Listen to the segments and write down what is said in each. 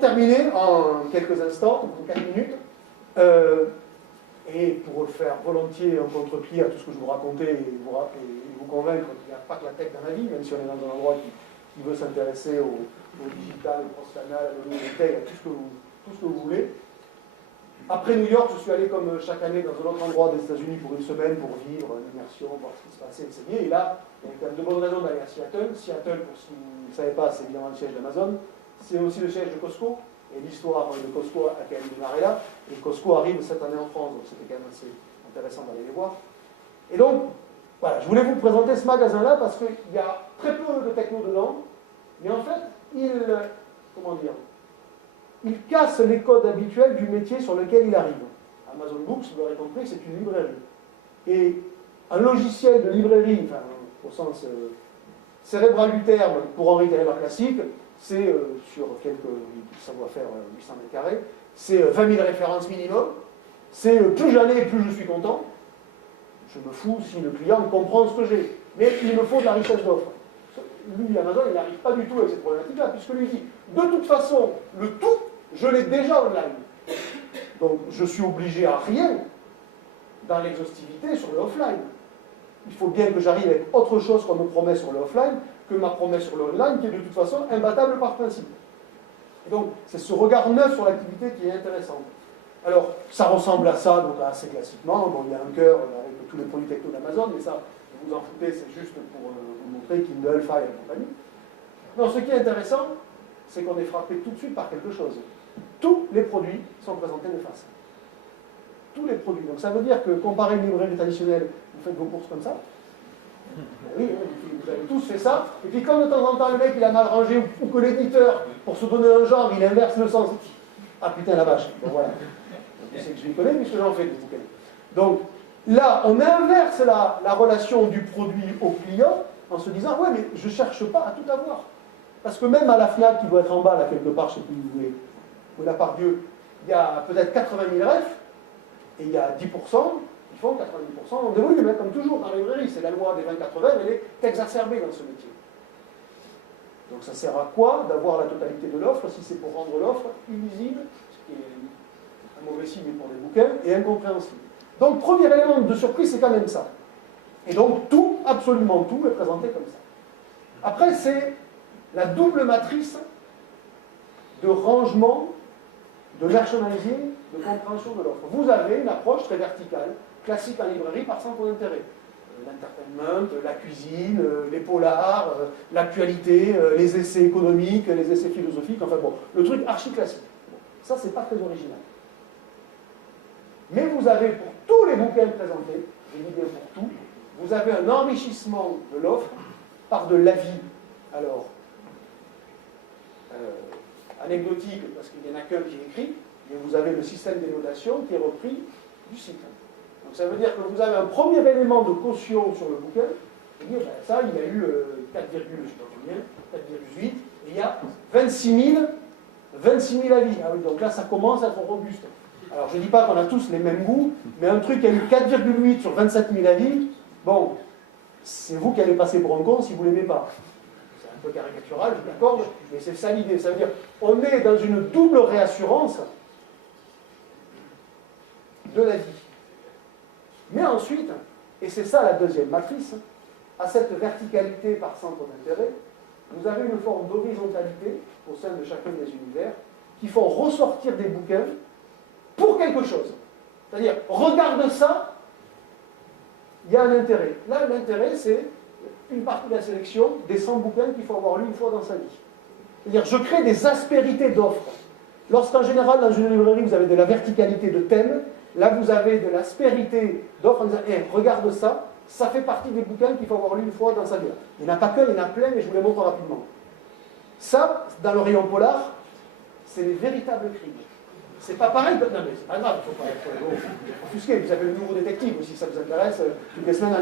terminer, en quelques instants, en 4 minutes, et pour faire volontiers un contre-pied à tout ce que je vous racontais et vous convaincre qu'il n'y a pas que la tech dans la vie, même si on est dans un endroit qui veut s'intéresser au digital, au cross-canal, au retail, à tout ce que vous voulez. Après New York, je suis allé comme chaque année dans un autre endroit des États-Unis pour une semaine pour vivre l'immersion, voir ce qui se passait, enseigner. Et là, il y a quand même de bonnes raisons d'aller à Seattle. Seattle, pour si vous ne savez pas, c'est évidemment le siège d'Amazon. C'est aussi le siège de Costco. Et l'histoire de Costco a quand même démarré là. Et Costco arrive cette année en France, donc c'était quand même assez intéressant d'aller les voir. Et donc, voilà, je voulais vous présenter ce magasin-là parce qu'il y a très peu de techno dedans, mais en fait, il casse les codes habituels du métier sur lequel il arrive. Amazon Books, vous l'aurez compris, c'est une librairie. Et un logiciel de librairie, enfin, au sens cérébral du terme, pour Henri Taylor classique, c'est sur ça doit faire 800 mètres carrés, c'est 20 000 références minimum, c'est plus j'en ai, plus je suis content. Je me fous si le client comprend ce que j'ai. Mais il me faut de la richesse d'offres. Lui, Amazon, il n'arrive pas du tout avec cette problématique-là, puisque lui dit, de toute façon, le tout, je l'ai déjà online. Donc, je suis obligé à rien dans l'exhaustivité sur le offline. Il faut bien que j'arrive avec autre chose qu'on me promet sur le offline que ma promesse sur le online, qui est de toute façon imbattable par principe. Et donc, c'est ce regard neuf sur l'activité qui est intéressant. Alors, ça ressemble à ça, donc assez classiquement. Bon, il y a un cœur avec tous les produits techno d'Amazon, mais ça, vous en foutez, c'est juste pour vous montrer Kindle, Fire et compagnie. Non, ce qui est intéressant, c'est qu'on est frappé tout de suite par quelque chose. Tous les produits sont présentés de face. Tous les produits. Donc ça veut dire que, comparé à une librairie traditionnelle, vous faites vos courses comme ça. Oui, vous avez tous fait ça. Et puis quand de temps en temps, le mec, il a mal rangé, ou que l'éditeur, pour se donner un genre, il inverse le sens. Ah putain, la vache. Bon, voilà. Je sais que je les connais, puisque j'en fais des bouquins. Donc, là, on inverse la relation du produit au client en se disant, ouais, mais je ne cherche pas à tout avoir. Parce que même à la FNAC, qui doit être en bas, là, quelque part, je ne sais plus où vous voulez, ou là, par Dieu, il y a peut-être 80 000 refs, et il y a 10%, qui font 90% en volume, mais comme toujours dans la librairie, c'est la loi des 20-80, elle est exacerbée dans ce métier. Donc ça sert à quoi d'avoir la totalité de l'offre si c'est pour rendre l'offre illisible, ce qui est un mauvais signe pour les bouquins, et incompréhensible. Donc, premier élément de surprise, c'est quand même ça. Et donc, tout, absolument tout, est présenté comme ça. Après, c'est la double matrice de rangement, de merchandising, de compréhension de l'offre. Vous avez une approche très verticale, classique en librairie, par centre d'intérêt. L'entertainment, la cuisine, les polars, l'actualité, les essais économiques, les essais philosophiques, enfin bon, le truc archi-classique. Ça, c'est pas très original. Mais vous avez, pour tous les bouquins présentés, je dis bien pour tout, vous avez un enrichissement de l'offre par de l'avis. Alors, anecdotique, parce qu'il n'y en a qu'un qui est écrit, mais vous avez le système d'énotation qui est repris du site. Donc ça veut dire que vous avez un premier élément de caution sur le bouquin, et dire, ben, ça, il y a eu 4,8, et il y a 26 000 avis. Ah oui, donc là, ça commence à être robuste. Alors, je ne dis pas qu'on a tous les mêmes goûts, mais un truc qui a eu 4,8 sur 27 000 avis, bon, c'est vous qui allez passer pour un con si vous ne l'aimez pas. C'est un peu caricatural, je l'accorde, mais c'est ça l'idée. Ça veut dire, on est dans une double réassurance de la vie. Mais ensuite, et c'est ça la deuxième matrice, à cette verticalité par centre d'intérêt, vous avez une forme d'horizontalité au sein de chacun des univers qui font ressortir des bouquins pour quelque chose. C'est-à-dire, regarde ça, il y a un intérêt. Là, l'intérêt, c'est une partie de la sélection des 100 bouquins qu'il faut avoir lu une fois dans sa vie. C'est-à-dire, je crée des aspérités d'offres. Lorsqu'en général, dans une librairie, vous avez de la verticalité de thème, là, vous avez de l'aspérité d'offres en disant, regarde ça, ça fait partie des bouquins qu'il faut avoir lu une fois dans sa vie. Il n'y en a pas qu'un, il y en a plein, mais je vous les montre rapidement. Ça, dans le rayon polar, c'est les véritables crimes. C'est pas pareil, non mais c'est pas grave, il faut pas être offusqué. Vous avez le nouveau détective aussi, ça vous intéresse, toutes les semaines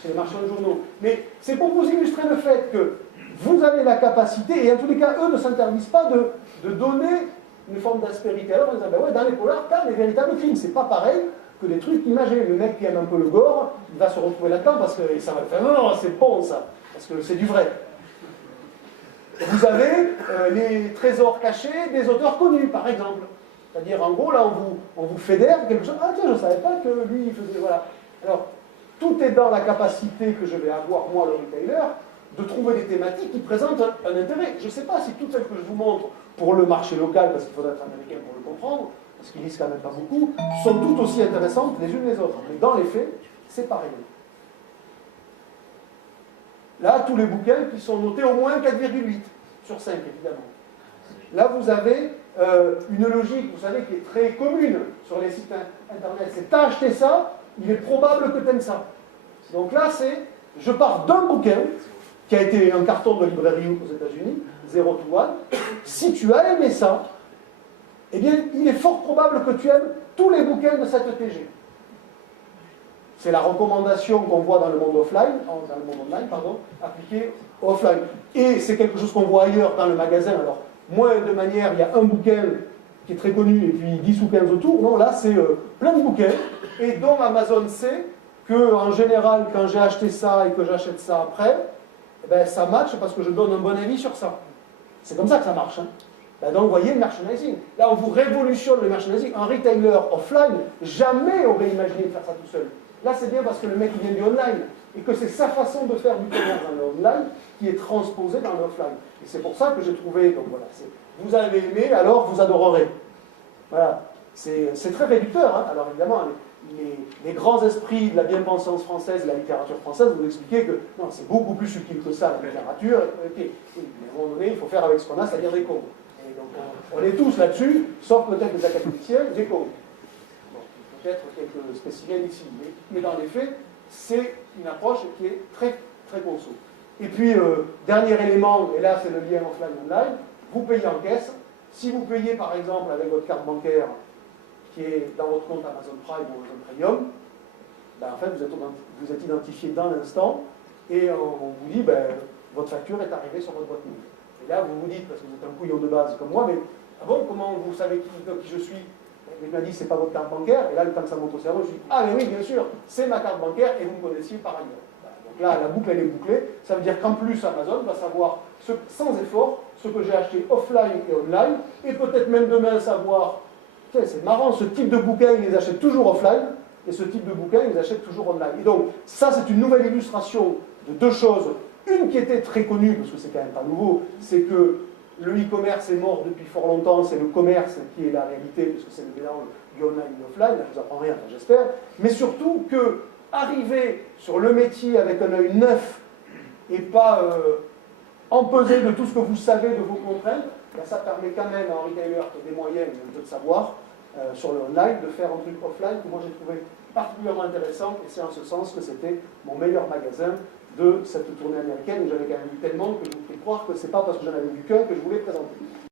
chez les marchands de journaux. Mais c'est pour vous illustrer le fait que vous avez la capacité, et en tous les cas, eux ne s'interdisent pas de donner une forme d'aspérité. Alors, on dit, ben ouais, dans les polars, t'as les véritables crimes. C'est pas pareil que des trucs imagés. Le mec qui aime un peu le gore, il va se retrouver là-dedans parce que ça va faire, non, c'est bon ça, parce que c'est du vrai. Vous avez les trésors cachés des auteurs connus, par exemple. C'est-à-dire, en gros, là, on vous fédère quelque chose. Ah, tiens, je ne savais pas que lui, il faisait. Voilà. Alors, tout est dans la capacité que je vais avoir, moi, le retailer, de trouver des thématiques qui présentent un intérêt. Je ne sais pas si toutes celles que je vous montre pour le marché local, parce qu'il faudra être américain pour le comprendre, parce qu'ils risquent quand même pas beaucoup, sont toutes aussi intéressantes les unes les autres. Mais dans les faits, c'est pareil. Là, tous les bouquins qui sont notés au moins 4,8 sur 5, évidemment. Là, vous avez une logique, vous savez, qui est très commune sur les sites internet. C'est t'as acheté ça, il est probable que tu aimes ça. Donc là, c'est, je pars d'un bouquin qui a été un carton de librairie aux États-Unis, 0 to 1. Si tu as aimé ça, eh bien, il est fort probable que tu aimes tous les bouquins de cette TG. C'est la recommandation qu'on voit dans le monde offline, dans le monde online, pardon, appliquée au offline. Et c'est quelque chose qu'on voit ailleurs dans le magasin. Alors, moins de manière, il y a un bouquin qui est très connu et puis 10 ou 15 autour. Non, là, c'est plein de bouquins et dont Amazon sait qu'en général, quand j'ai acheté ça et que j'achète ça après, eh ben, ça match parce que je donne un bon avis sur ça. C'est comme ça que ça marche. Hein. Ben donc, vous voyez le merchandising. Là, on vous révolutionne le merchandising. Un retailer offline, jamais aurait imaginé de faire ça tout seul. Là, c'est bien parce que le mec, il vient du online et que c'est sa façon de faire du commerce dans le online qui est transposée dans l'offline. Et c'est pour ça que j'ai trouvé, donc voilà, vous avez aimé, alors vous adorerez. Voilà, c'est très réducteur. Hein. Alors évidemment, les grands esprits de la bien-pensance française, de la littérature française, vous expliquez que non, c'est beaucoup plus subtil que ça, la littérature. Okay. Mais à un moment donné, il faut faire avec ce qu'on a, c'est-à-dire des cons. Et donc on est tous là-dessus, sauf peut-être les académiciens, des cons. Peut-être quelques spécimens ici, mais dans les faits, c'est une approche qui est très, très conso. Et puis, dernier élément, et là c'est le lien offline-online, vous payez en caisse. Si vous payez par exemple avec votre carte bancaire qui est dans votre compte Amazon Prime ou Amazon Premium, ben, en fait vous êtes identifié dans l'instant et on vous dit ben, votre facture est arrivée sur votre boîte mail. Et là vous vous dites, parce que vous êtes un couillon de base comme moi, mais ah bon, comment vous savez qui je suis? Il m'a dit, c'est pas votre carte bancaire, et là, le temps que ça monte au cerveau, je dis, ah, mais oui, bien sûr, c'est ma carte bancaire, et vous me connaissiez par ailleurs. Donc là, la boucle, elle est bouclée. Ça veut dire qu'en plus, Amazon va savoir, sans effort, ce que j'ai acheté offline et online, et peut-être même demain savoir, tiens, c'est marrant, ce type de bouquin, ils les achètent toujours offline, et ce type de bouquin, ils les achètent toujours online. Et donc, ça, c'est une nouvelle illustration de deux choses. Une qui était très connue, parce que c'est quand même pas nouveau, c'est que le e-commerce est mort depuis fort longtemps, c'est le commerce qui est la réalité, puisque c'est le mélange du online et du offline, là je vous apprends rien, enfin, j'espère, mais surtout que arriver sur le métier avec un œil neuf et pas empesé de tout ce que vous savez de vos contraintes, ben, ça permet quand même à un retailer qui a des moyens et un peu de savoir sur le online de faire un truc offline que moi j'ai trouvé particulièrement intéressant, et c'est en ce sens que c'était mon meilleur magasin de cette tournée américaine, où j'avais quand même vu tellement que je vous prie croire que c'est pas parce que j'en avais vu qu'un que je voulais présenter.